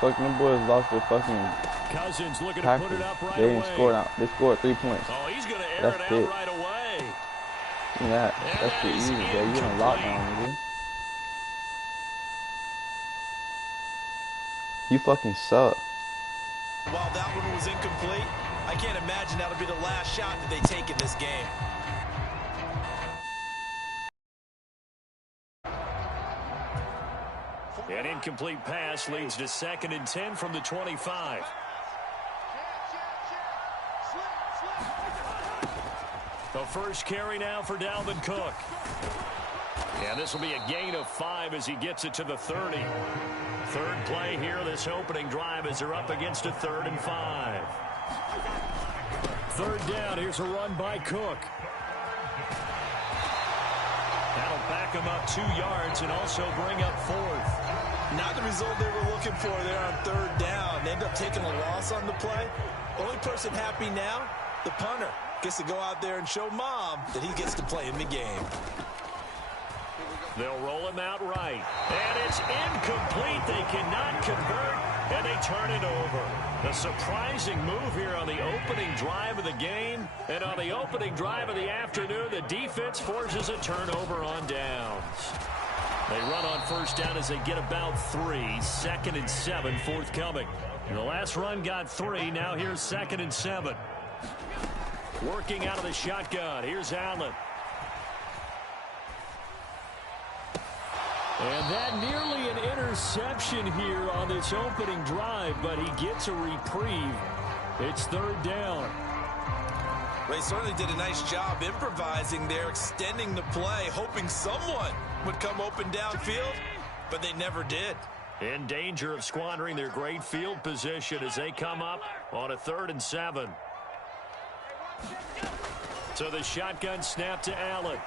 Fucking them boys lost their fucking Cousins looking to tackle. put it up right They didn't away. score out. They scored 3 points. Oh, he's going to air That's it out it. right away. Yeah, that's too easy, bro. You on lockdown, nigga. You fucking suck. While that one was incomplete, I can't imagine that'll be the last shot that they take in this game. An incomplete pass leads to 2nd and 10 from the 25. The first carry now for Dalvin Cook. And this will be a gain of 5 as he gets it to the 30. Third play here this opening drive as they're up against a 3rd and 5. Third down, here's a run by Cook. That'll back him up 2 yards and also bring up 4th. Not the result they were looking for there on 3rd down. They end up taking a loss on the play. Only person happy now, the punter. Gets to go out there and show mom that he gets to play in the game. They'll roll him out right. And it's incomplete. They cannot convert, and they turn it over. A surprising move here on the opening drive of the game. And on the opening drive of the afternoon, the defense forces a turnover on downs. They run on first down as they get about 3. 2nd and 7, forthcoming. And the last run got 3. Now here's 2nd and 7. Working out of the shotgun. Here's Allen. And that nearly an interception here on this opening drive, but he gets a reprieve. It's 3rd down. They certainly did a nice job improvising there, extending the play, hoping someone would come open downfield, but they never did. In danger of squandering their great field position as they come up on a 3rd and 7. So the shotgun snap to Allen.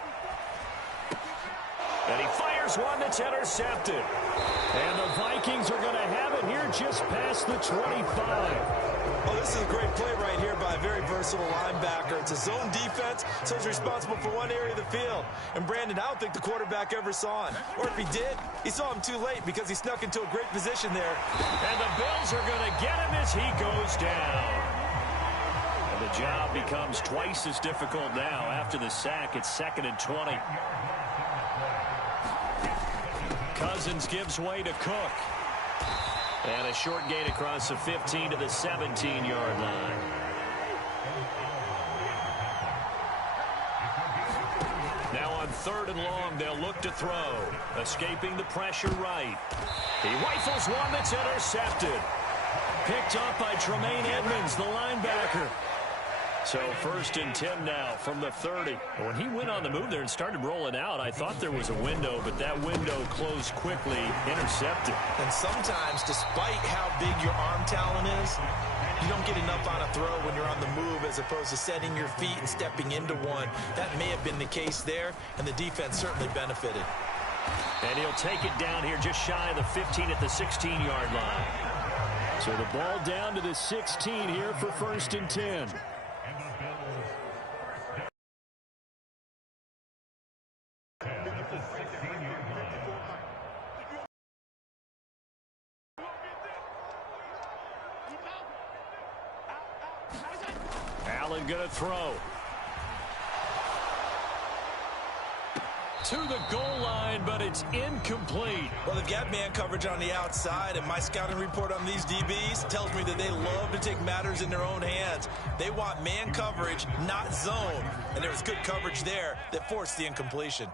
And he fires one that's intercepted. And the Vikings are going to have it here just past the 25. Oh, this is a great play right here by a very versatile linebacker. It's a zone defense, so he's responsible for one area of the field. And Brandon, I don't think the quarterback ever saw him. Or if he did, he saw him too late because he snuck into a great position there. And the Bills are going to get him as he goes down. And the job becomes twice as difficult now after the sack. It's 2nd and 20. Cousins gives way to Cook. And a short gain across the 15 to the 17-yard line. Now on 3rd and long, they'll look to throw. Escaping the pressure right. He rifles one that's intercepted. Picked up by Tremaine Edmonds, the linebacker. So 1st and 10 now from the 30. When he went on the move there and started rolling out, I thought there was a window, but that window closed quickly, intercepted. And sometimes, despite how big your arm talent is, you don't get enough on a throw when you're on the move as opposed to setting your feet and stepping into one. That may have been the case there, and the defense certainly benefited. And he'll take it down here just shy of the 15 at the 16-yard line. So the ball down to the 16 here for 1st and 10. Allen going to throw. To the goal line, but it's incomplete. Well, they've got man coverage on the outside, and my scouting report on these DBs tells me that they love to take matters in their own hands. They want man coverage, not zone. And there was good coverage there that forced the incompletion.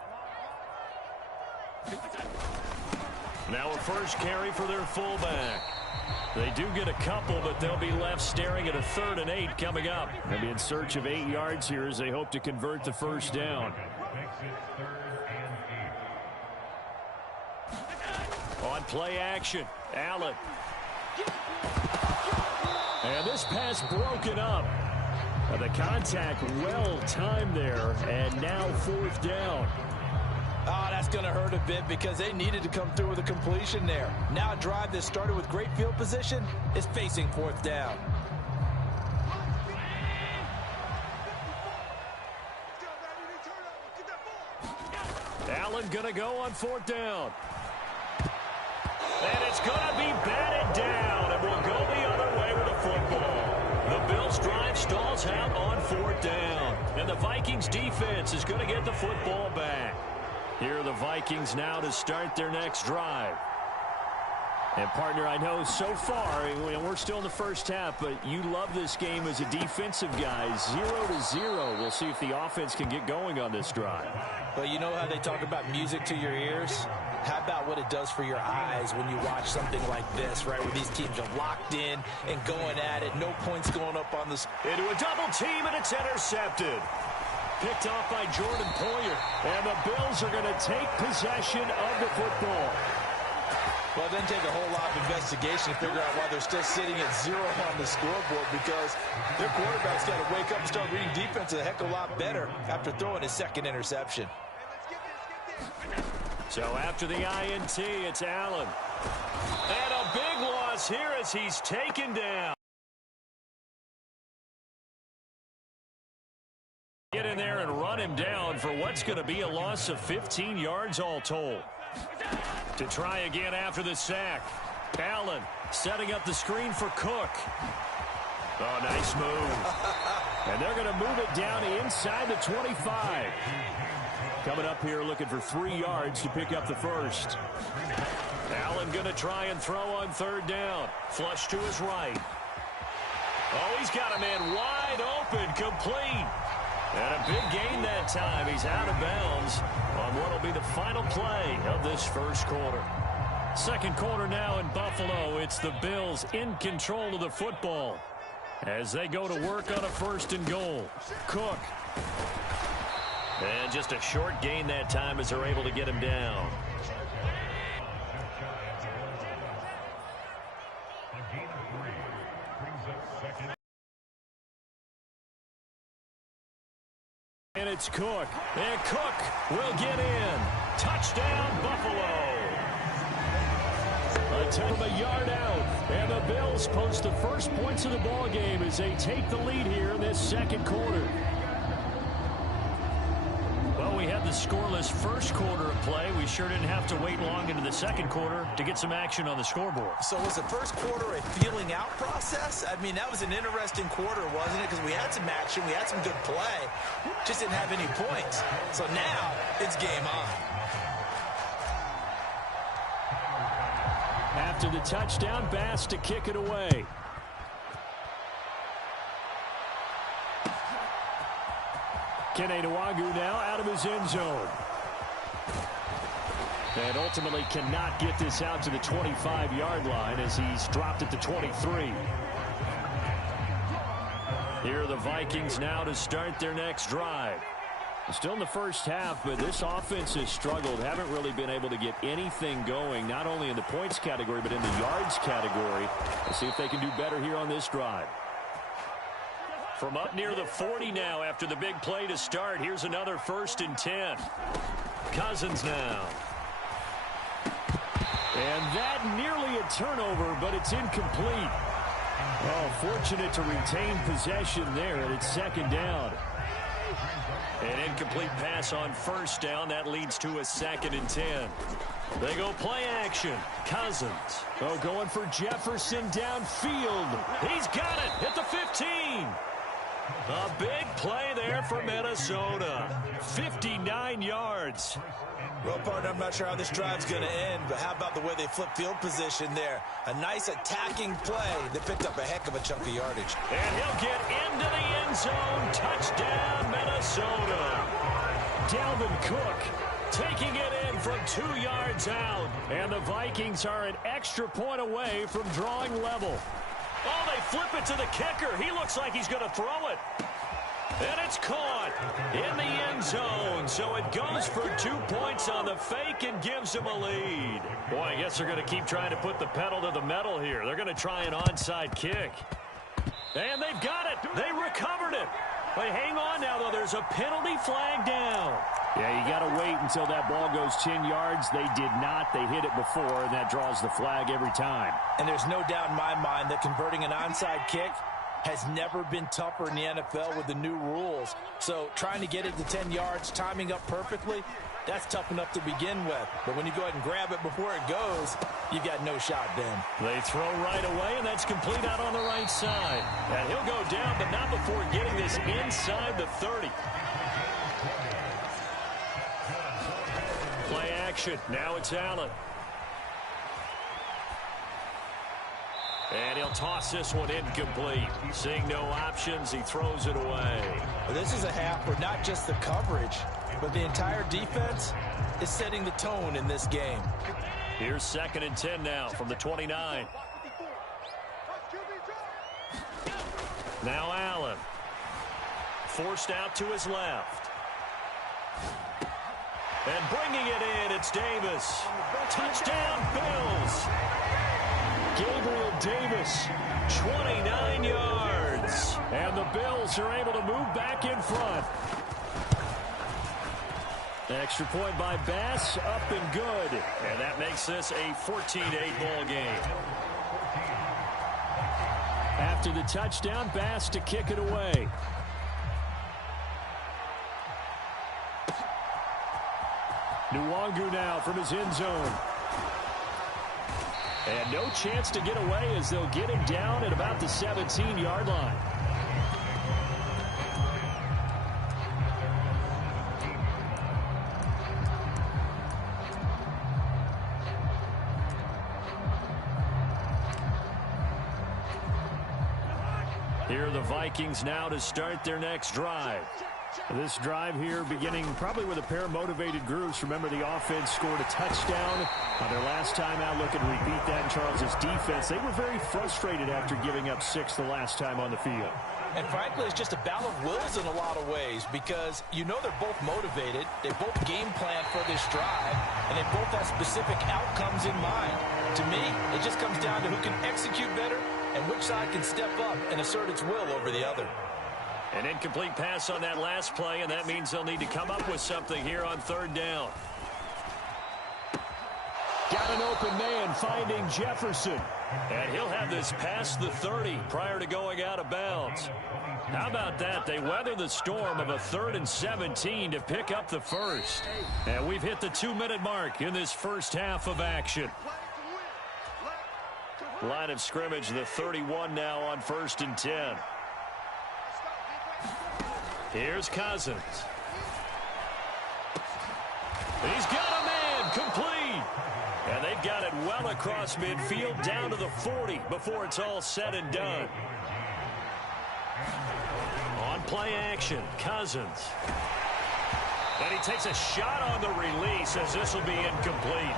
Now a first carry for their fullback. They do get a couple, but they'll be left staring at a 3rd and 8 coming up. They'll be in search of 8 yards here as they hope to convert the first down. On play action, Allen. And this pass broken up. The contact well timed there, and now 4th down. Oh, that's going to hurt a bit because they needed to come through with a completion there. Now a drive that started with great field position is facing 4th down. Allen going to go on 4th down. And it's going to be batted down. ball's out on 4th down. And the Vikings defense is going to get the football back. Here are the Vikings now to start their next drive. And, partner, I know so far, we're still in the first half, but you love this game as a defensive guy. 0-0. We'll see if the offense can get going on this drive. Well, you know how they talk about music to your ears? How about what it does for your eyes when you watch something like this, right, where these teams are locked in and going at it, no points going up on the... Into a double team, and it's intercepted. Picked off by Jordan Poyer, and the Bills are going to take possession of the football. Well, it doesn't take a whole lot of investigation to figure out why they're still sitting at 0 on the scoreboard, because their quarterback's got to wake up and start reading defense a heck of a lot better after throwing his second interception. So after the INT, it's Allen. And a big loss here as he's taken down. Get in there and run him down for what's going to be a loss of 15 yards all told. To try again after the sack. Allen setting up the screen for Cook. Oh, nice move. And they're going to move it down inside the 25. Coming up here looking for 3 yards to pick up the first. Allen going to try and throw on 3rd down. Flush to his right. Oh, he's got a man wide open, complete. And a big gain that time. He's out of bounds on what will be the final play of this first quarter. Second quarter now in Buffalo. It's the Bills in control of the football as they go to work on a 1st and goal. Cook. And just a short gain that time as they're able to get him down. And it's Cook. And Cook will get in. Touchdown, Buffalo. A yard out. And the Bills post the first points of the ball game as they take the lead here in this second quarter. Well, we had the scoreless first quarter of play. We sure didn't have to wait long into the second quarter to get some action on the scoreboard. So was the first quarter a feeling out process? I mean, that was an interesting quarter, wasn't it? Because we had some action, we had some good play, just didn't have any points. So now it's game on. After the touchdown, Bass to kick it away. Kene Nwangwu now out of his end zone. And ultimately cannot get this out to the 25-yard line as he's dropped at the 23. Here are the Vikings now to start their next drive. Still in the first half, but this offense has struggled. Haven't really been able to get anything going, not only in the points category, but in the yards category. Let's see if they can do better here on this drive. From up near the 40 now after the big play to start. Here's another 1st and 10. Cousins now. And that nearly a turnover, but it's incomplete. Oh, fortunate to retain possession there, and it's 2nd down. An incomplete pass on 1st down. That leads to a 2nd and 10. They go play action. Cousins. Oh, going for Jefferson downfield. He's got it at the 15. A big play there for Minnesota. 59 yards. Well, partner, I'm not sure how this drive's going to end, but how about the way they flip field position there? A nice attacking play that picked up a heck of a chunk of yardage. And he'll get into the end zone. Touchdown, Minnesota. Dalvin Cook taking it in from 2 yards out. And the Vikings are an extra point away from drawing level. Oh, they flip it to the kicker. He looks like he's going to throw it. And it's caught in the end zone. So it goes for 2 points on the fake and gives them a lead. Boy, I guess they're going to keep trying to put the pedal to the metal here. They're going to try an onside kick. And they've got it. They recovered it. But hang on now, though. There's a penalty flag down. Yeah, you got to wait until that ball goes 10 yards. They did not. They hit it before, and that draws the flag every time. And there's no doubt in my mind that converting an onside kick has never been tougher in the NFL with the new rules. So trying to get it to 10 yards, timing up perfectly, That's tough enough to begin with. But when you go ahead and grab it before it goes, you got no shot then. They throw right away, and that's complete out on the right side. And he'll go down, but not before getting this inside the 30. Play action. Now it's Allen. And he'll toss this one incomplete. Seeing no options, he throws it away. Well, this is a half where not just the coverage, but the entire defense is setting the tone in this game. Here's 2nd and 10 now from the 29. Now Allen. Forced out to his left. And bringing it in, it's Davis. Touchdown, Bills. Gabriel Davis, 29 yards. And the Bills are able to move back in front. Extra point by Bass, up and good. And that makes this a 14-8 ball game. After the touchdown, Bass to kick it away. Nwangu now from his end zone. And no chance to get away as they'll get him down at about the 17-yard line. Here are the Vikings now to start their next drive. This drive here beginning probably with a pair of motivated groups. Remember, the offense scored a touchdown on their last time out. Looking to repeat that in Charles's defense. They were very frustrated after giving up 6 the last time on the field. And frankly, it's just a battle of wills in a lot of ways because you know they're both motivated. They both game plan for this drive, and they both have specific outcomes in mind. To me, it just comes down to who can execute better and which side can step up and assert its will over the other. An incomplete pass on that last play, and that means they'll need to come up with something here on 3rd down. Got an open man finding Jefferson. And he'll have this past the 30 prior to going out of bounds. How about that? They weather the storm of a 3rd and 17 to pick up the first. And we've hit the 2-minute mark in this first half of action. Line of scrimmage, the 31 now on 1st and 10. Here's Cousins. He's got a man complete. And they've got it well across midfield down to the 40 before it's all said and done. On play action, Cousins. And he takes a shot on the release as this will be incomplete.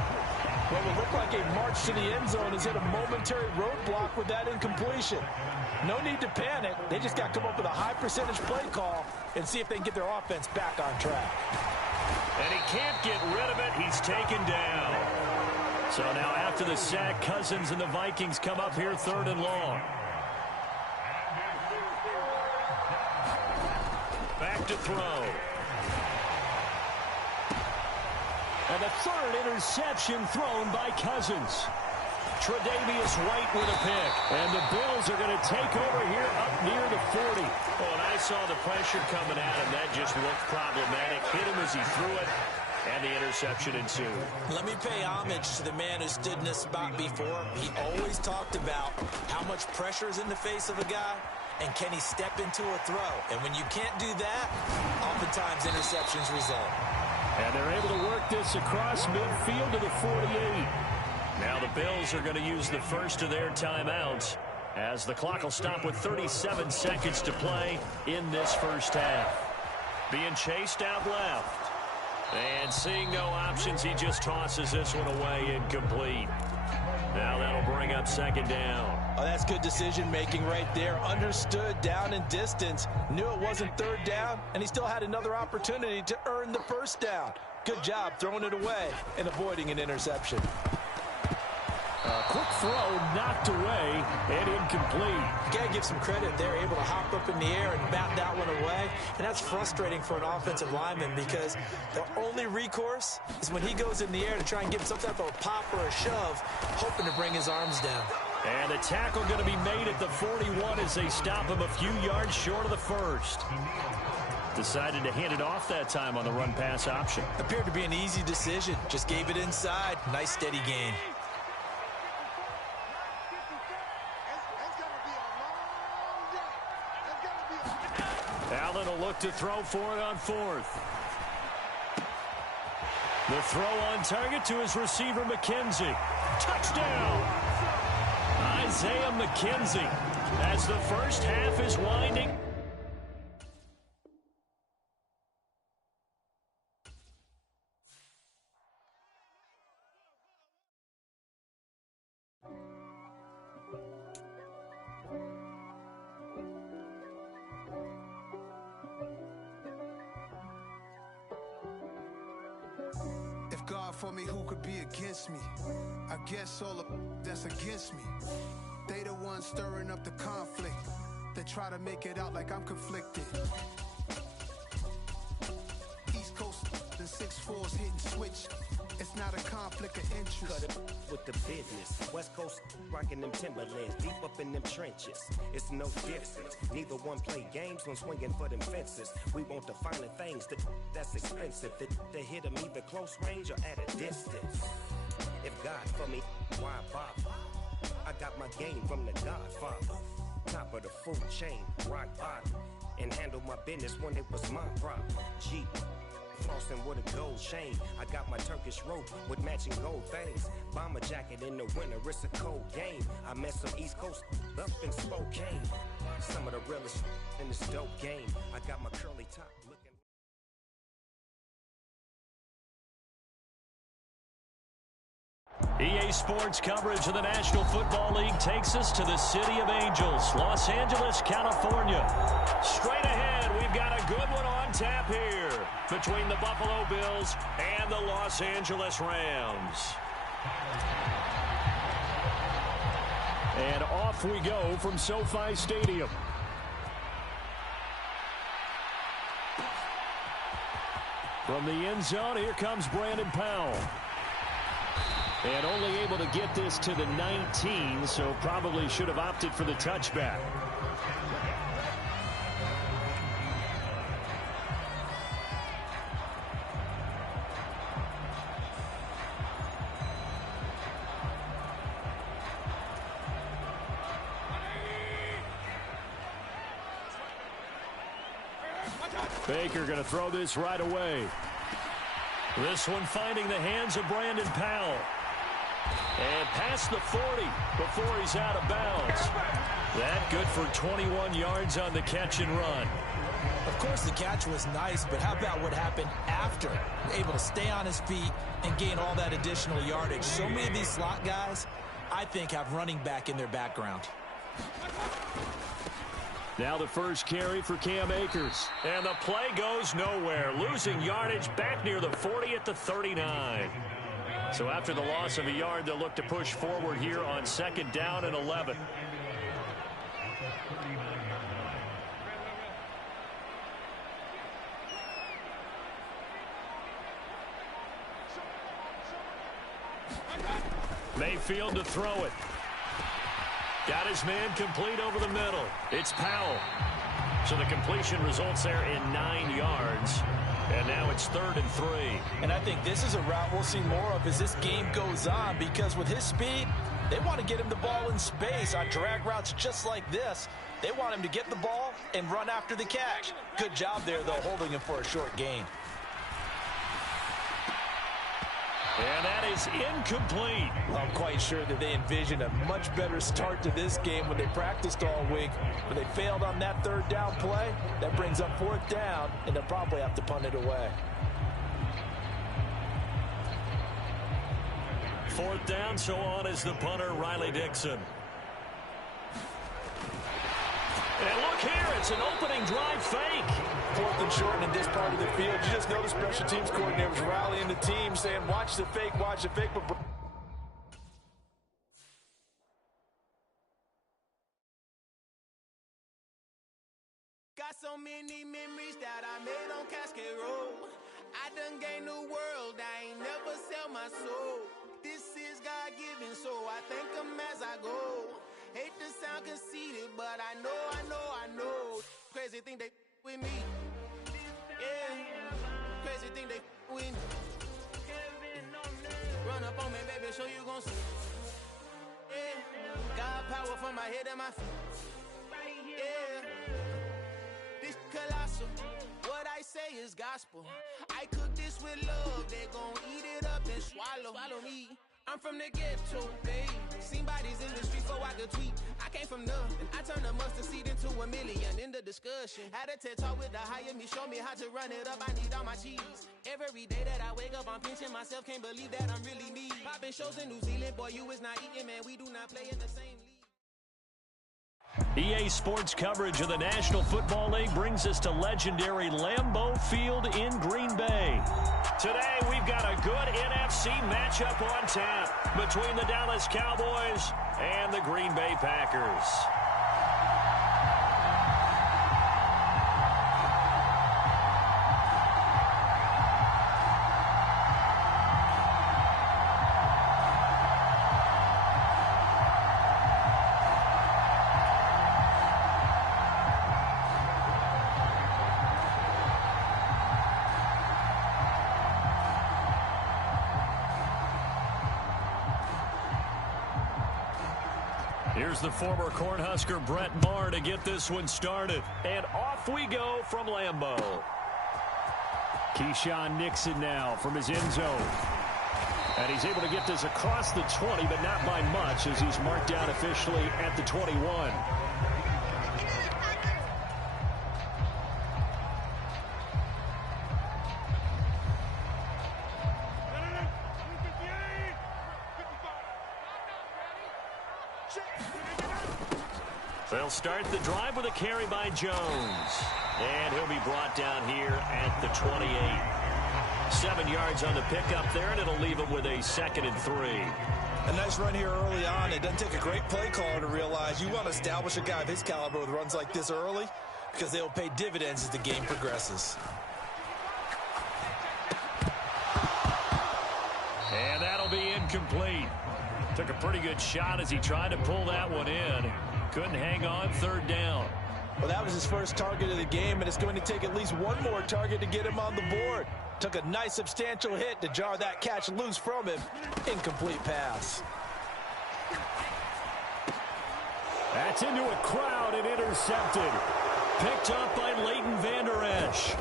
Well, it looked like a march to the end zone has hit a momentary roadblock with that incompletion. No need to panic. They just got to come up with a high percentage play call and see if they can get their offense back on track. And he can't get rid of it. He's taken down. So now after the sack, Cousins and the Vikings come up here 3rd and long. Back to throw. And the 3rd interception thrown by Cousins. Tre'Davious White with a pick. And the Bills are going to take over here up near the 40. Oh, and I saw the pressure coming at him. That just looked problematic. Hit him as he threw it. And the interception ensued. Let me pay homage to the man who stood in this spot before. He always talked about how much pressure is in the face of a guy and can he step into a throw. And when you can't do that, oftentimes interceptions result. And they're able to work this across midfield to the 48. Now the Bills are going to use the first of their timeouts as the clock will stop with 37 seconds to play in this first half. Being chased out left. And seeing no options, he just tosses this one away incomplete. Now that'll bring up 2nd down. Oh, that's good decision-making right there. Understood down and distance. Knew it wasn't 3rd down, and he still had another opportunity to earn the 1st down. Good job throwing it away and avoiding an interception. Quick throw knocked away and incomplete. You got to give some credit. They're able to hop up in the air and bat that one away. And that's frustrating for an offensive lineman because the only recourse is when he goes in the air to try and give some type of a pop or a shove, hoping to bring his arms down. And the tackle going to be made at the 41 as they stop him a few yards short of the first. Decided to hand it off that time on the run-pass option. Appeared to be an easy decision. Just gave it inside. Nice, steady gain. Allen will look to throw for it on fourth. The throw on target to his receiver, McKenzie. Touchdown! Isaiah McKenzie, as the first half is winding. If God for me, who could be against me? I guess all of that's against me. They the ones stirring up the conflict. They try to make it out like I'm conflicted. East Coast, the 6'4's hitting switch. It's not a conflict of interest. Cut it with the business. West Coast rocking them Timberlands, deep up in them trenches. It's no difference. Neither one play games when swinging for them fences. We want the finer things that's expensive. To hit them either close range or at a distance. If God for me, why bother? I got my game from the Godfather. Top of the food chain, rock bottom. And handle my business when it was my problem. Jeep. Flossing with a gold chain. I got my Turkish rope with matching gold things. Bomber jacket in the winter, it's a cold game. I met some East Coast up in Spokane. Some of the realest in this dope game. I got my curly top looking. EA Sports coverage of the National Football League takes us to the City of Angels, Los Angeles, California. Straight ahead, we've got a good one on tap here between the Buffalo Bills and the Los Angeles Rams. And off we go from SoFi Stadium. From the end zone, here comes Brandon Powell. And only able to get this to the 19, so probably should have opted for the touchback. Baker going to throw this right away. This one finding the hands of Brandon Powell. And past the 40 before he's out of bounds. That good for 21 yards on the catch and run. Of course, the catch was nice, but how about what happened after? Able to stay on his feet and gain all that additional yardage. So many of these slot guys, I think, have running back in their background. Now the first carry for Cam Akers. And the play goes nowhere. Losing yardage back near the 40 at the 39. So after the loss of a yard, they'll look to push forward here on 2nd down and 11. Mayfield to throw it. Got his man complete over the middle. It's Powell. So the completion results there in 9 yards. And now it's 3rd and 3. And I think this is a route we'll see more of as this game goes on, because with his speed, they want to get him the ball in space on drag routes just like this. They want him to get the ball and run after the catch. Good job there, though, holding him for a short gain. And that is incomplete. I'm quite sure that they envisioned a much better start to this game when they practiced all week. But they failed on that 3rd down play. That brings up 4th down, and they'll probably have to punt it away. 4th down, so on is the punter, Riley Dixon. And look here, it's an opening drive fake. 4th and short in this part of the field. You just noticed special teams coordinators rallying the team, saying, watch the fake, watch the fake. But got so many memories that I made on Cascade Road. I done gained the world, I ain't never sell my soul. This is God-given, so I thank him as I go. Hate to sound conceited, but I know. Crazy thing they with me. think they win. Run up on me, baby, show you gon' see. Yeah. God power from my head and my feet. Yeah. This colossal. What I say is gospel. I cook this with love. They gon' eat it up and swallow. Follow me. I'm from the ghetto, babe. Seen bodies in the streets before I could tweet. I came from nothing. I turned a mustard seed into a million. In the discussion, had a TED talk with the higher me. Show me how to run it up. I need all my cheese. Every day that I wake up, I'm pinching myself. Can't believe that I'm really me. Popping shows in New Zealand, boy, you is not eating, man. We do not play in the same league. EA Sports coverage of the National Football League brings us to legendary Lambeau Field in Green Bay. Today, we've got a good NFC matchup on tap between the Dallas Cowboys and the Green Bay Packers. Here's the former Cornhusker Brett Maher to get this one started. And off we go from Lambeau. Keyshawn Nixon now from his end zone. And he's able to get this across the 20, but not by much as he's marked down officially at the 21. They'll start the drive with a carry by Jones. And he'll be brought down here at the 28. 7 yards on the pickup there, and it'll leave him with a 2nd and 3. A nice run here early on. It doesn't take a great play caller to realize you want to establish a guy of his caliber with runs like this early because they'll pay dividends as the game progresses. And that'll be incomplete. Took a pretty good shot as he tried to pull that one in. Couldn't hang on 3rd down. Well, that was his first target of the game, and it's going to take at least one more target to get him on the board. Took a nice substantial hit to jar that catch loose from him. Incomplete pass. That's into a crowd and intercepted. Picked up by Leighton Vander Esch.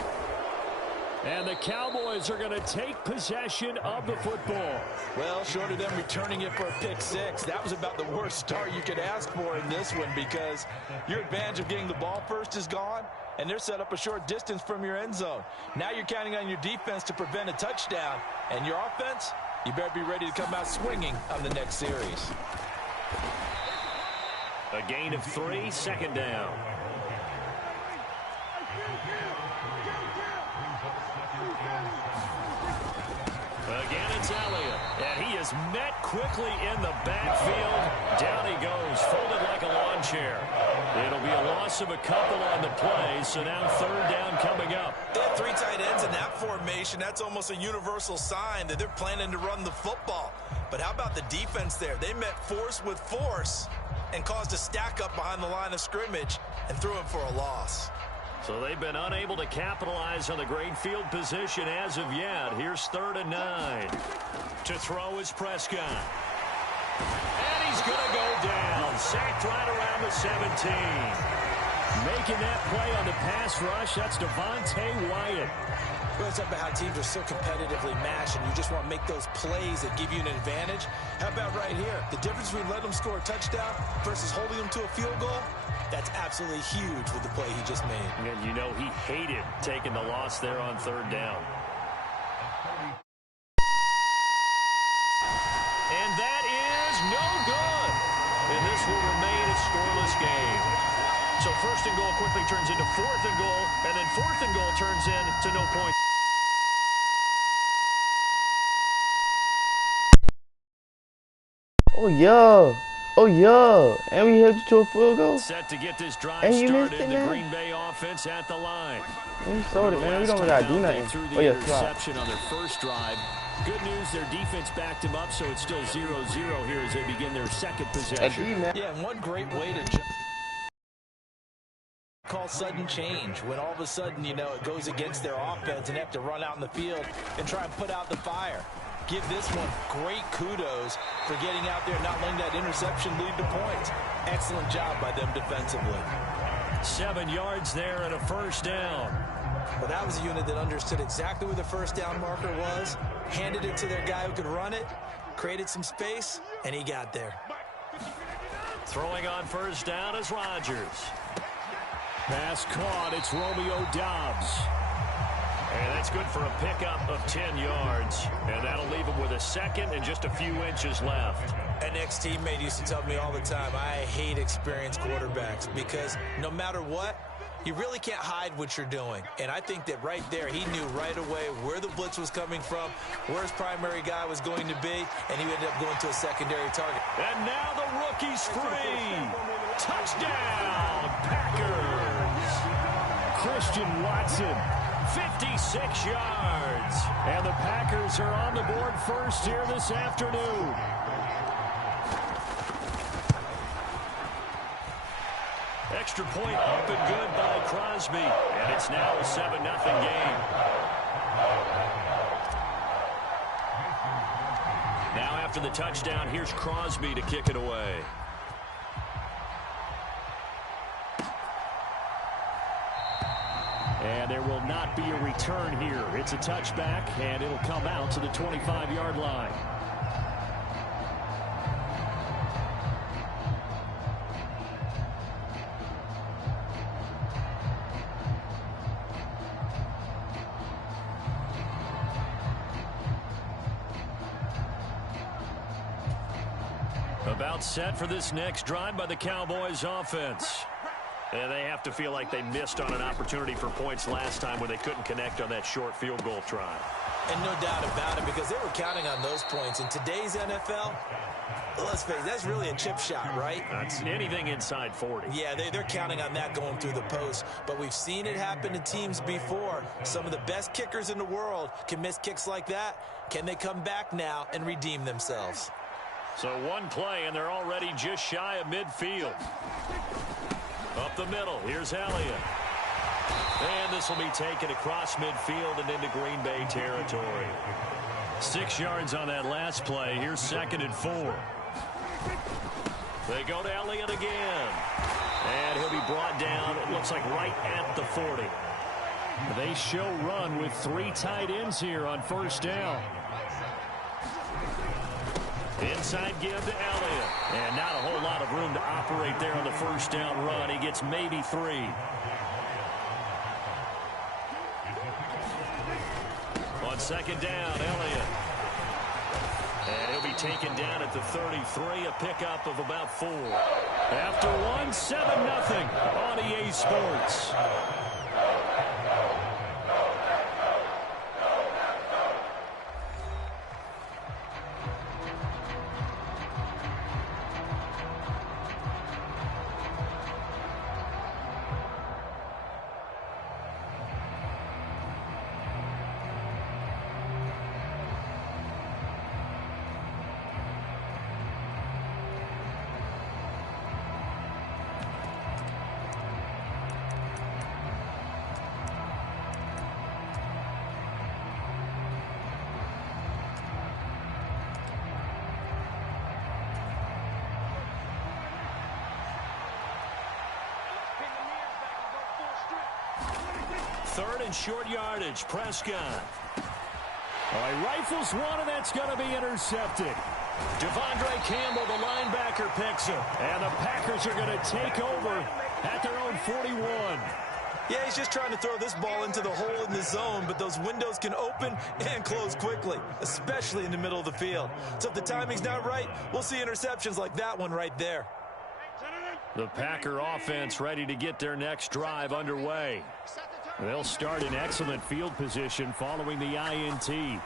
And the Cowboys are going to take possession of the football. Well, short of them returning it for a pick 6, that was about the worst start you could ask for in this one because your advantage of getting the ball first is gone, and they're set up a short distance from your end zone. Now you're counting on your defense to prevent a touchdown, and your offense, you better be ready to come out swinging on the next series. A gain of 3, 2nd down. Again, it's Elliott, and he is met quickly in the backfield. Down he goes, folded like a lawn chair. It'll be a loss of a couple on the play, so now 3rd down coming up. They have 3 tight ends in that formation. That's almost a universal sign that they're planning to run the football. But how about the defense there? They met force with force and caused a stack up behind the line of scrimmage and threw him for a loss. So they've been unable to capitalize on the great field position as of yet. Here's 3rd and 9. To throw is Prescott. And he's going to go down. Sacked right around the 17. Making that play on the pass rush, that's Devontae Wyatt. Well, it's about how teams are so competitively matched, and you just want to make those plays that give you an advantage. How about right here? The difference between letting them score a touchdown versus holding them to a field goal, that's absolutely huge with the play he just made. And you know he hated taking the loss there on 3rd down. And that is no good. And this will remain a scoreless game. So 1st and goal quickly turns into 4th and goal, and then 4th and goal turns into no points. Oh, yeah. Oh, yeah. And we held you to a field goal. Set to get this drive And you started. missed it, The man. Green Bay offense at the line. We sold it, man. We don't Last gotta time do out, they nothing. threw the Oh, yeah, interception on their first drive. Good news, their defense backed him up, so it's still 0-0 here as they begin their second possession. man. Yeah, and one great way to jump. call sudden change, when all of a sudden, you know, it goes against their offense and they have to run out in the field and try and put out the fire. Give this one great kudos for getting out there and not letting that interception lead to points. Excellent job by them defensively. 7 yards there and a first down. Well, that was a unit that understood exactly where the first down marker was, handed it to their guy who could run it, created some space, and he got there. Throwing on first down is Rodgers. Pass caught. It's Romeo Doubs. And that's good for a pickup of 10 yards. And that'll leave him with a second and just a few inches left. An ex-teammate used to tell me all the time, I hate experienced quarterbacks because no matter what, you really can't hide what you're doing. And I think that right there, he knew right away where the blitz was coming from, where his primary guy was going to be, and he ended up going to a secondary target. And now the rookie's free. Touchdown, Packers. Christian Watson, 56 yards. And the Packers are on the board first here this afternoon. Extra point up and good by Crosby. And it's now a 7-0 game. Now after the touchdown, here's Crosby to kick it away. And there will not be a return here. It's a touchback, and it'll come out to the 25-yard line. About set for this next drive by the Cowboys offense. And they have to feel like they missed on an opportunity for points last time when they couldn't connect on that short field goal try. And no doubt about it, because they were counting on those points. In today's NFL, let's face it, that's really a chip shot, right? That's anything inside 40. Yeah, they're counting on that going through the post. But we've seen it happen to teams before. Some of the best kickers in the world can miss kicks like that. Can they come back now and redeem themselves? So one play, and they're already just shy of midfield. Up the middle, here's Elliott. And this will be taken across midfield and into Green Bay territory. 6 yards on that last play. Here's 2nd and 4. They go to Elliott again. And he'll be brought down, it looks like right at the 40. They show run with 3 tight ends here on first down. Inside give to Elliott. And not a whole lot of room to operate there on the first down run. He gets maybe 3. On second down, Elliott. And he'll be taken down at the 33, a pickup of about 4. After one, 7-0 on EA Sports. Third and short yardage. Prescott. All right, rifles one, and that's going to be intercepted. Devondre Campbell, the linebacker, picks him. And the Packers are going to take over at their own 41. Yeah, he's just trying to throw this ball into the hole in the zone, but those windows can open and close quickly, especially in the middle of the field. So if the timing's not right, we'll see interceptions like that one right there. The Packer offense ready to get their next drive underway. They'll start in excellent field position following the INT. And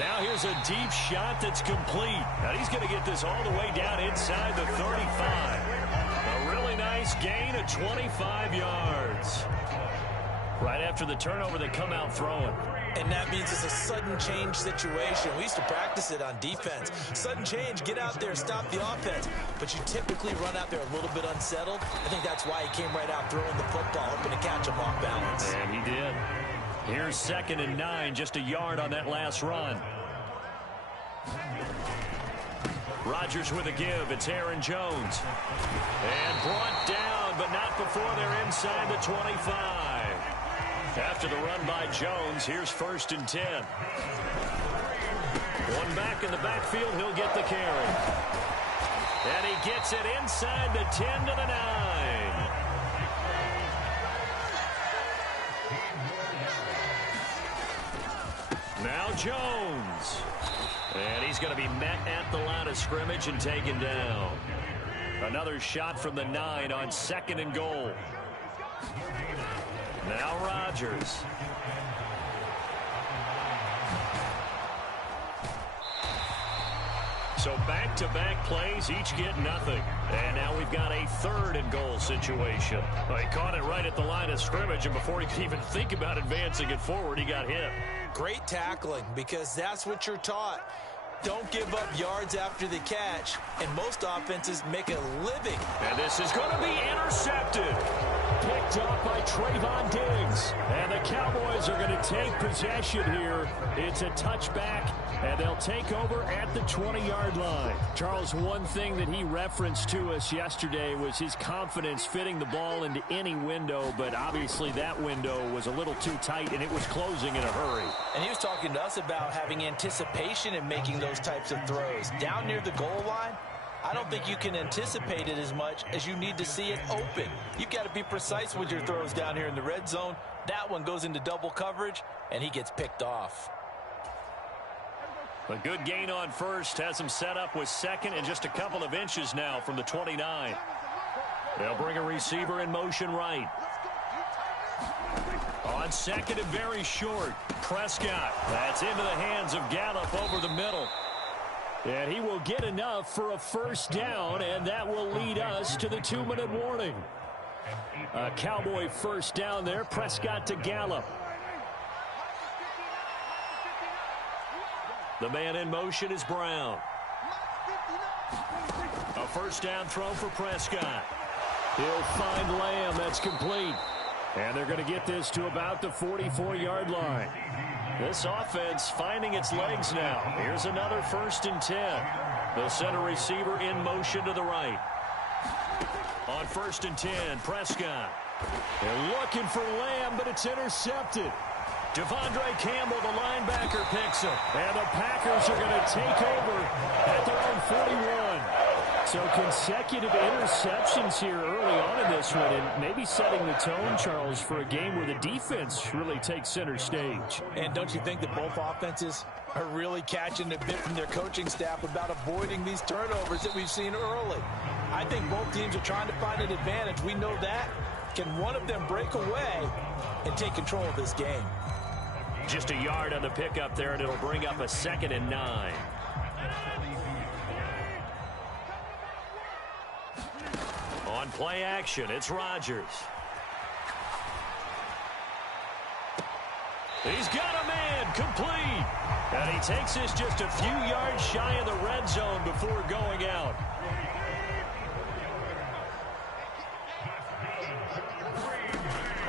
now here's a deep shot that's complete. Now he's going to get this all the way down inside the 35. A really nice gain of 25 yards. Right after the turnover, they come out throwing. And that means it's a sudden change situation. We used to practice it on defense. Sudden change, get out there, stop the offense. But you typically run out there a little bit unsettled. I think that's why he came right out throwing the football, hoping to catch him off balance. And he did. Here's 2nd and 9, just a yard on that last run. Rodgers with a give. It's Aaron Jones. And brought down, but not before they're inside the 25. After the run by Jones, here's 1st and 10. One back in the backfield, he'll get the carry. And he gets it inside the 10 to the 9. Now Jones. And he's going to be met at the line of scrimmage and taken down. Another shot from the 9 on 2nd and goal. Now Rodgers. So back-to-back plays, each get nothing. And now we've got a 3rd and goal situation. Well, he caught it right at the line of scrimmage, and before he could even think about advancing it forward, he got hit. Great tackling, because that's what you're taught. Don't give up yards after the catch, and most offenses make a living. And this is going to be intercepted. Picked up by Trayvon Diggs. And the Cowboys are going to take possession here. It's a touchback, and they'll take over at the 20-yard line. Charles, one thing that he referenced to us yesterday was his confidence fitting the ball into any window, but obviously that window was a little too tight, and it was closing in a hurry. And he was talking to us about having anticipation in making those types of throws. Down near the goal line, I don't think you can anticipate it as much as you need to see it open. You've got to be precise with your throws down here in the red zone. That one goes into double coverage, and he gets picked off. A good gain on 1st has him set up with 2nd and just a couple of inches now from the 29. They'll bring a receiver in motion right. On 2nd and very short, Prescott. That's into the hands of Gallup over the middle. And he will get enough for a 1st down, and that will lead us to the 2-minute warning. A Cowboy 1st down there, Prescott to Gallup. The man in motion is Brown. A 1st down throw for Prescott. He'll find Lamb. That's complete. And they're going to get this to about the 44-yard line. This offense finding its legs now. Here's another 1st and 10. The center receiver in motion to the right. On 1st and 10, Prescott. They're looking for Lamb, but it's intercepted. Devondre Campbell, the linebacker, picks him. And the Packers are going to take over at their own 41. So consecutive interceptions here early on in this one, and maybe setting the tone, Charles, for a game where the defense really takes center stage. And don't you think that both offenses are really catching a bit from their coaching staff about avoiding these turnovers that we've seen early? I think both teams are trying to find an advantage. We know that. Can one of them break away and take control of this game? Just a yard on the pickup there, and it'll bring up a 2nd and 9. On play action, it's Rodgers. He's got a man, complete. And he takes this just a few yards shy of the red zone before going out.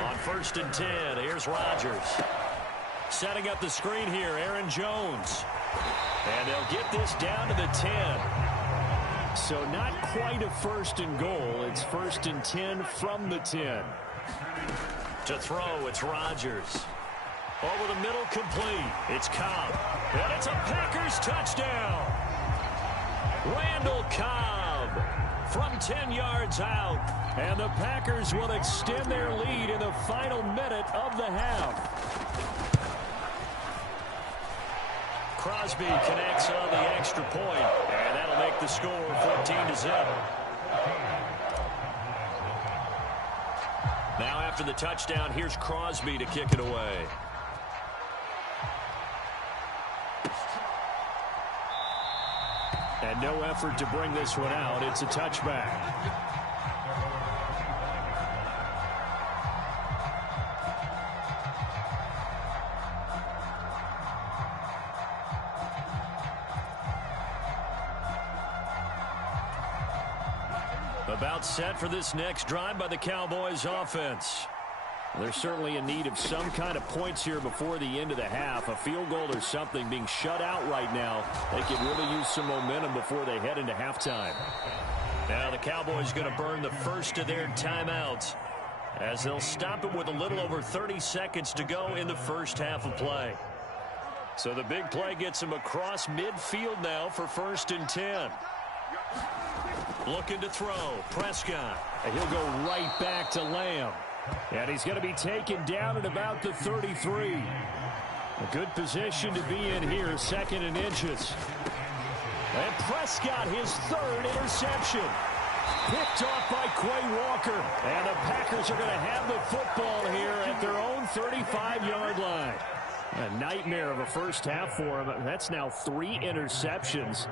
On 1st and 10, here's Rodgers. Setting up the screen here, Aaron Jones. And they'll get this down to the 10. So not quite a 1st and goal. It's 1st and 10 from the 10. To throw, it's Rodgers. Over the middle, complete. It's Cobb. And it's a Packers touchdown. Randall Cobb from 10 yards out. And the Packers will extend their lead in the final minute of the half. Crosby connects on the extra point, and that'll make the score 14-0. Now after the touchdown, here's Crosby to kick it away. And no effort to bring this one out. It's a touchback. About set for this next drive by the Cowboys offense. They're certainly in need of some kind of points here before the end of the half. A field goal or something, being shut out right now. They could really use some momentum before they head into halftime. Now the Cowboys going to burn the first of their timeouts as they'll stop it with a little over 30 seconds to go in the first half of play. So the big play gets him across midfield now for 1st and 10. Looking to throw. Prescott. And he'll go right back to Lamb. And he's going to be taken down at about the 33. A good position to be in here, 2nd and inches. And Prescott, his 3rd interception. Picked off by Quay Walker. And the Packers are going to have the football here at their own 35-yard line. A nightmare of a first half for him. That's now 3 interceptions.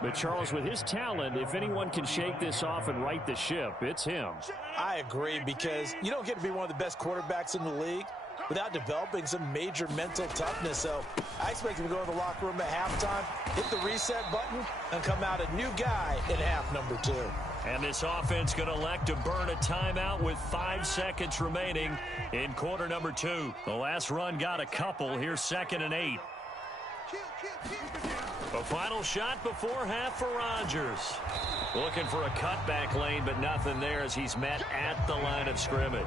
But Charles, with his talent, if anyone can shake this off and right the ship, it's him. I agree, because you don't get to be one of the best quarterbacks in the league without developing some major mental toughness. So I expect him to go to the locker room at halftime, hit the reset button, and come out a new guy in half number 2. And this offense going to elect to burn a timeout with 5 seconds remaining in quarter number 2. The last run got a couple. Here's 2nd and 8. A final shot before half for Rodgers. Looking for a cutback lane, but nothing there as he's met at the line of scrimmage.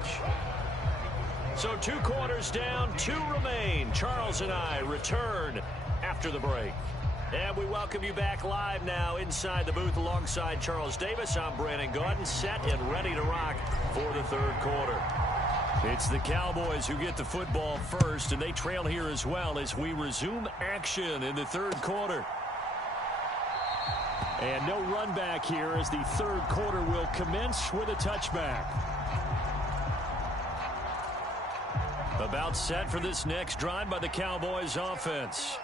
So 2 quarters down, 2 remain. Charles and I return after the break. And we welcome you back live now inside the booth alongside Charles Davis. I'm Brandon Gaudin, set and ready to rock for the 3rd quarter. It's the Cowboys who get the football first, and they trail here as well as we resume action in the 3rd quarter. And no run back here as the 3rd quarter will commence with a touchback. About set for this next drive by the Cowboys offense.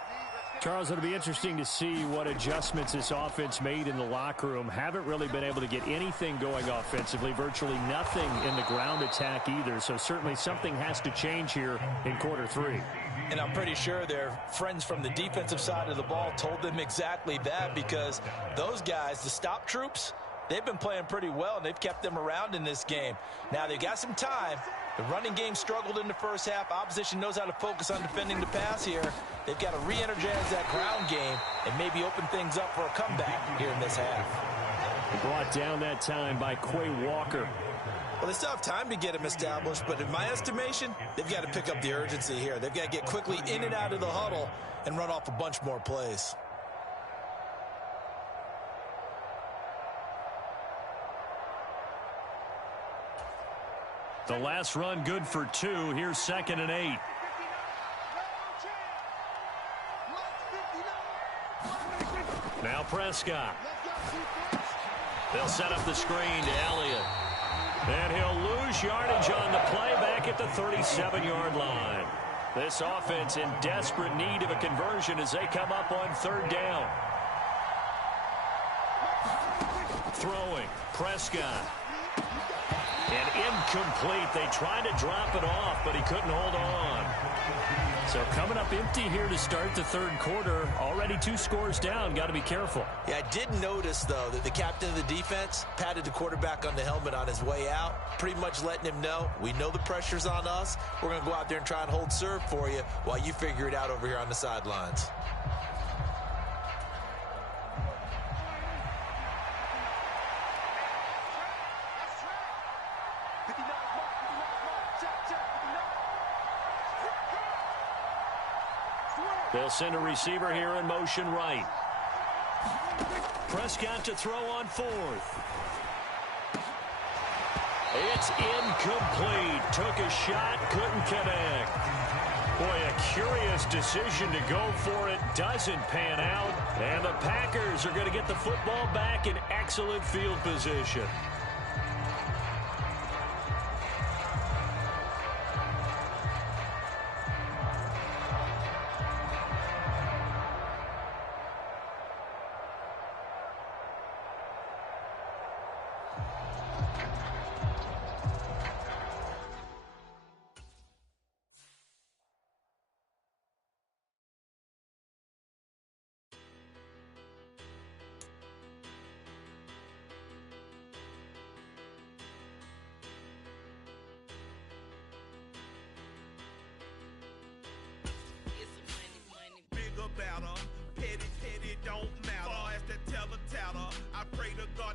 Charles, it'll be interesting to see what adjustments this offense made in the locker room. Haven't really been able to get anything going offensively, virtually nothing in the ground attack either. So certainly something has to change here in quarter 3. And I'm pretty sure their friends from the defensive side of the ball told them exactly that, because those guys, the stop troops, they've been playing pretty well, and they've kept them around in this game. Now, they've got some time. The running game struggled in the first half. Opposition knows how to focus on defending the pass here. They've got to re-energize that ground game and maybe open things up for a comeback here in this half. Brought down that time by Quay Walker. Well, they still have time to get him established, but in my estimation, they've got to pick up the urgency here. They've got to get quickly in and out of the huddle and run off a bunch more plays. The last run good for 2. Here's 2nd and 8. Now Prescott. They'll set up the screen to Elliott. And he'll lose yardage on the play back at the 37-yard line. This offense in desperate need of a conversion as they come up on 3rd down. Throwing. Prescott. And incomplete. They tried to drop it off, but he couldn't hold on. So coming up empty here to start the 3rd quarter. Already 2 scores down. Got to be careful. Yeah, I did notice, though, that the captain of the defense patted the quarterback on the helmet on his way out, pretty much letting him know, we know the pressure's on us. We're going to go out there and try and hold serve for you while you figure it out over here on the sidelines. They'll send a receiver here in motion right. Prescott to throw on 4th. It's incomplete. Took a shot, couldn't connect. Boy, a curious decision to go for it. Doesn't pan out. And the Packers are going to get the football back in excellent field position.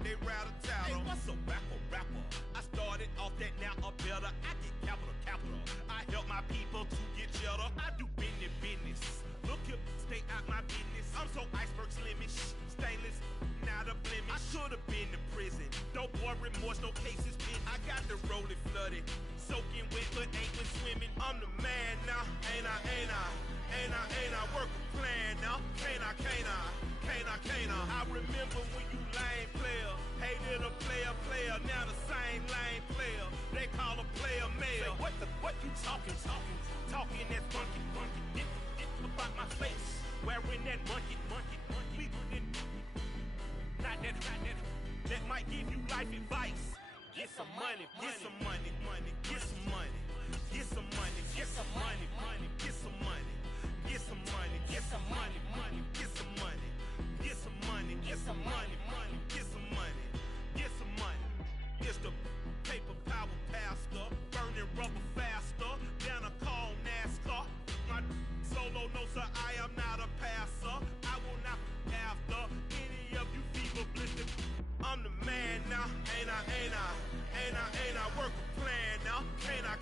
they rattle tattle. Hey, what's a rapper? I started off that, now I'm better. I get capital. I help my people to get cheddar. I do business. Look here, stay out my business. I'm so iceberg slimish, stainless, not a blemish. I should have been in prison. No more remorse, no cases pinned. I got the rolling flooded, soaking wet, but ain't been swimming. I'm the man now, ain't I? Work a plan now, can't I? I remember when you lame player, hated a player, now the same lame player. They call a player mayor. Say, what you talking that funky. Get about my face, wearing that monkey. We not that might give you life advice. Get some money. It's the paper power pastor, burning rubber faster, down a call NASCAR. My solo, no sir, I am not a passer. I will not after any of you fever blistered. I'm the man now, ain't I? Work a plan now, can't I?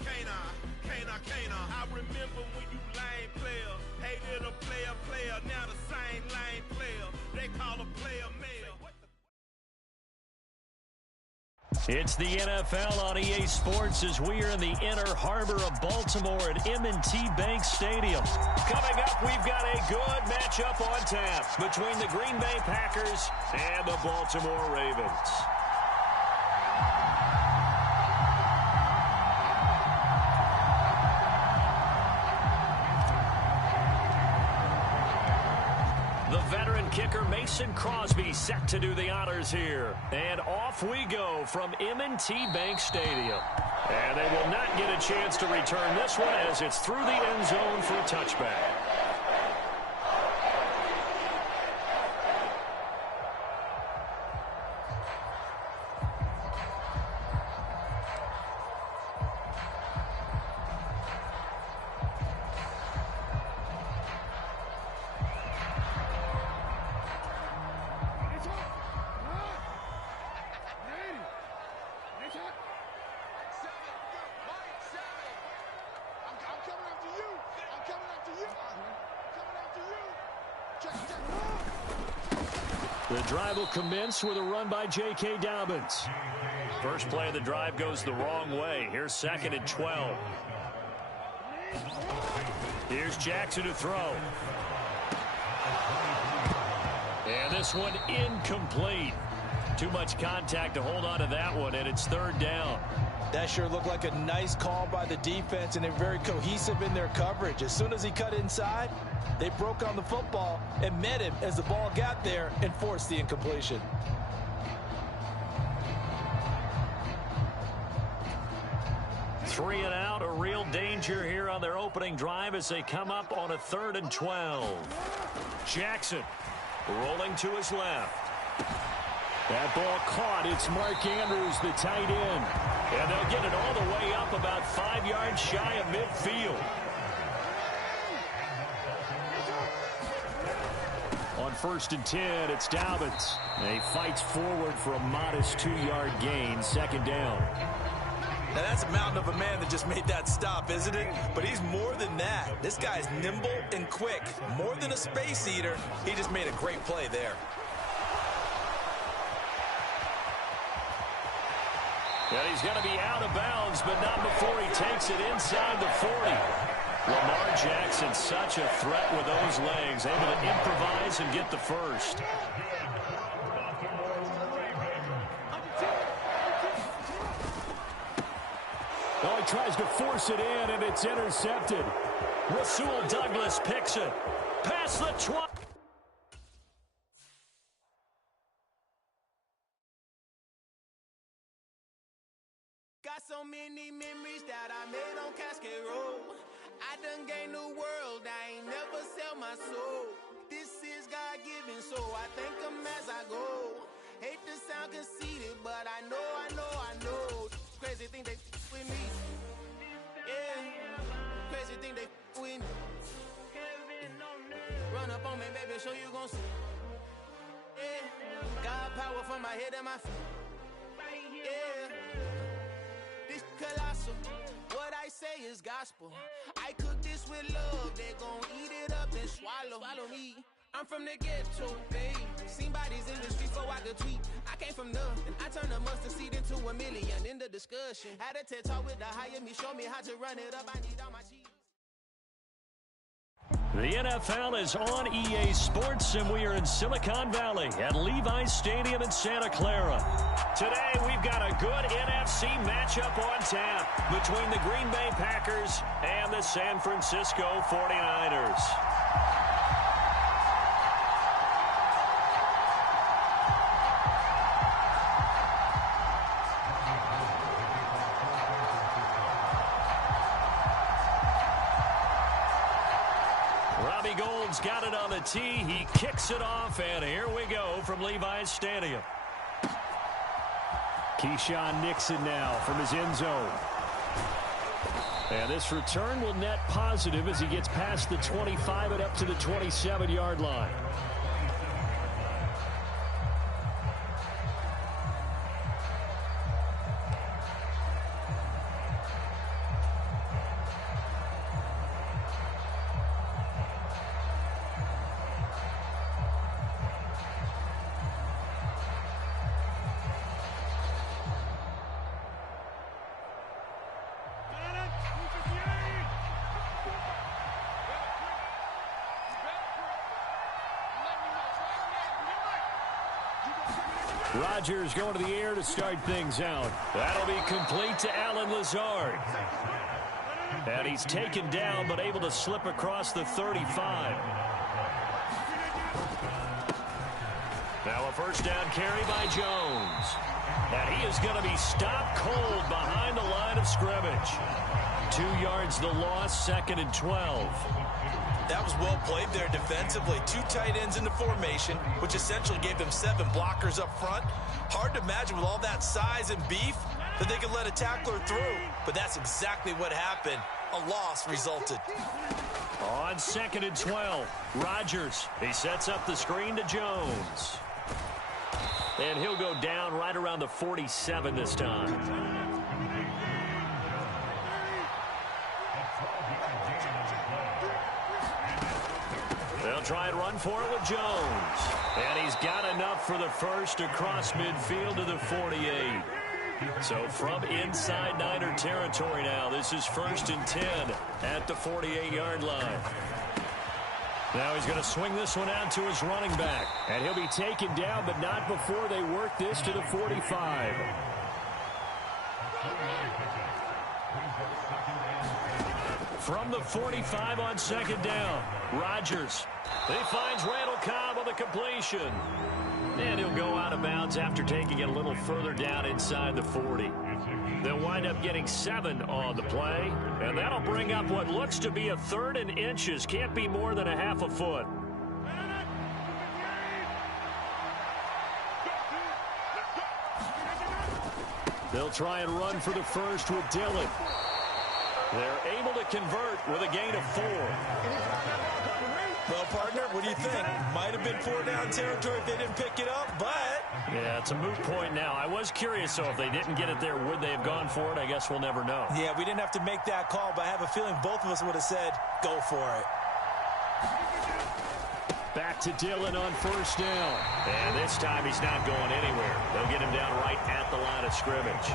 I remember when you lame player, hated a player, now the same lame player. They call a player mayor. It's the NFL on EA Sports as we are in the inner harbor of Baltimore at M&T Bank Stadium. Coming up, we've got a good matchup on tap between the Green Bay Packers and the Baltimore Ravens. The veteran kicker Mason Crosby set to do the honors here. And off we go from M&T Bank Stadium. And they will not get a chance to return this one as it's through the end zone for a touchback. The drive will commence with a run by J.K. Dobbins. First play of the drive goes the wrong way. Here's 2nd and 12. Here's Jackson to throw. And this one incomplete. Too much contact to hold on to that one, and it's 3rd down. That sure looked like a nice call by the defense, and they're very cohesive in their coverage. As soon as he cut inside, they broke on the football and met him as the ball got there and forced the incompletion. Three and out, a real danger here on their opening drive as they come up on a 3rd and 12. Jackson rolling to his left. That ball caught. It's Mark Andrews, the tight end. And they'll get it all the way up about 5 yards shy of midfield. On 1st and 10, it's Dobbins. He fights forward for a modest 2-yard gain, 2nd down. Now that's a mountain of a man that just made that stop, isn't it? But he's more than that. This guy's nimble and quick. More than a space eater, he just made a great play there. And he's going to be out of bounds, but not before he takes it inside the 40. Lamar Jackson, such a threat with those legs, able to improvise and get the first. Oh, he tries to force it in, and it's intercepted. Rasul Douglas picks it. Past the 20. Got so many memories that I made on Cascade Road. I done gained the world, I ain't never sell my soul. This is God-given, so I thank him as I go. Hate to sound conceited, but I know. Crazy thing they with me. Yeah, crazy thing they with me. Run up on me, baby, show you gon' see. Yeah, God got power from my head and my feet. Yeah. This colossal. What I say is gospel. I cook this with love. They gon' eat it up and swallow me. I'm from the ghetto, babe. Seen bodies in the streets so I could tweet. I came from nothing. I turned a mustard seed into $1 million. In the discussion, had a TED talk with the higher me. Show me how to run it up. I need all my cheese. The NFL is on EA Sports, and we are in Silicon Valley at Levi's Stadium in Santa Clara. Today, we've got a good NFC matchup on tap between the Green Bay Packers and the San Francisco 49ers. Gold's got it on the tee. He kicks it off, and here we go from Levi's Stadium. Keyshawn Nixon now from his end zone. And this return will net positive as he gets past the 25 and up to the 27-yard line. Rodgers going to the air to start things out. That'll be complete to Allen Lazard. And he's taken down but able to slip across the 35. Now a first down carry by Jones. And he is going to be stopped cold behind the line of scrimmage. 2 yards the loss, 2nd and 12. That was well played there defensively. 2 tight ends in the formation, which essentially gave them 7 blockers up front. Hard to imagine with all that size and beef that they could let a tackler through. But that's exactly what happened. A loss resulted. On 2nd and 12, Rodgers. He sets up the screen to Jones. And he'll go down right around the 47 this time. They'll try and run for it with Jones. And he's got enough for the first across midfield to the 48. So from inside Niner territory now, this is 1st and 10 at the 48-yard line. Now he's going to swing this one out to his running back. And he'll be taken down, but not before they work this to the 45. From the 45 on 2nd down, Rodgers. He finds Randall Cobb on the completion. And he'll go out of bounds after taking it a little further down inside the 40. They'll wind up getting 7 on the play. And that'll bring up what looks to be a 3rd and inches. Can't be more than a half a foot. They'll try and run for the first with Dillon. They're able to convert with a gain of 4. Well, partner, what do you think? Might have been 4 down territory if they didn't pick it up, but... Yeah, it's a moot point now. I was curious, so if they didn't get it there, would they have gone for it? I guess we'll never know. Yeah, we didn't have to make that call, but I have a feeling both of us would have said, go for it. Back to Dillon on 1st down. And this time he's not going anywhere. They'll get him down right at the line of scrimmage.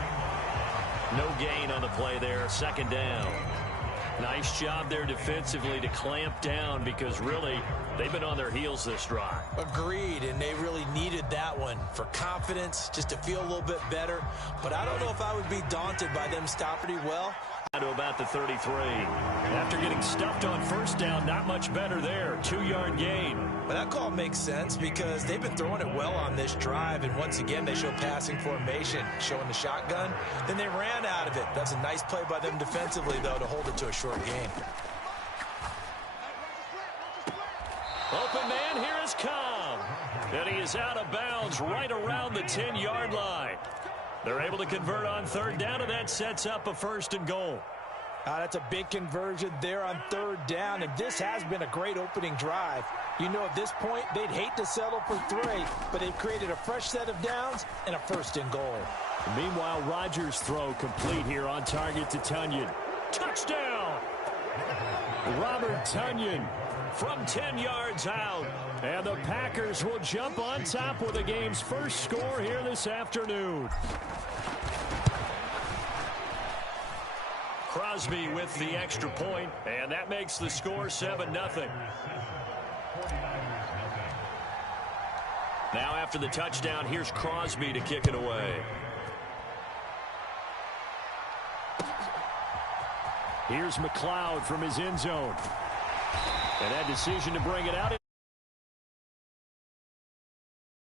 No gain on the play there, 2nd down. Nice job there defensively to clamp down because really they've been on their heels this drive. Agreed, and they really needed that one for confidence, just to feel a little bit better. But I don't know if I would be daunted by them stopping well. To about the 33. After getting stuffed on 1st down, not much better there. 2-yard gain. But that call makes sense because they've been throwing it well on this drive, and once again they show passing formation, showing the shotgun. Then they ran out of it. That's a nice play by them defensively, though, to hold it to a short gain. Open man, here is Cobb. And he is out of bounds right around the 10-yard line. They're able to convert on 3rd down, and that sets up a 1st and goal. That's a big conversion there on third down, and this has been a great opening drive. You know, at this point, they'd hate to settle for 3, but they've created a fresh set of downs and a first and goal. Meanwhile, Rodgers' throw complete here on target to Tonyan. Touchdown! Robert Tonyan from 10 yards out. And the Packers will jump on top with the game's first score here this afternoon. Crosby with the extra point, and that makes the score 7-0. Now after the touchdown, here's Crosby to kick it away. Here's McLeod from his end zone. And that decision to bring it out.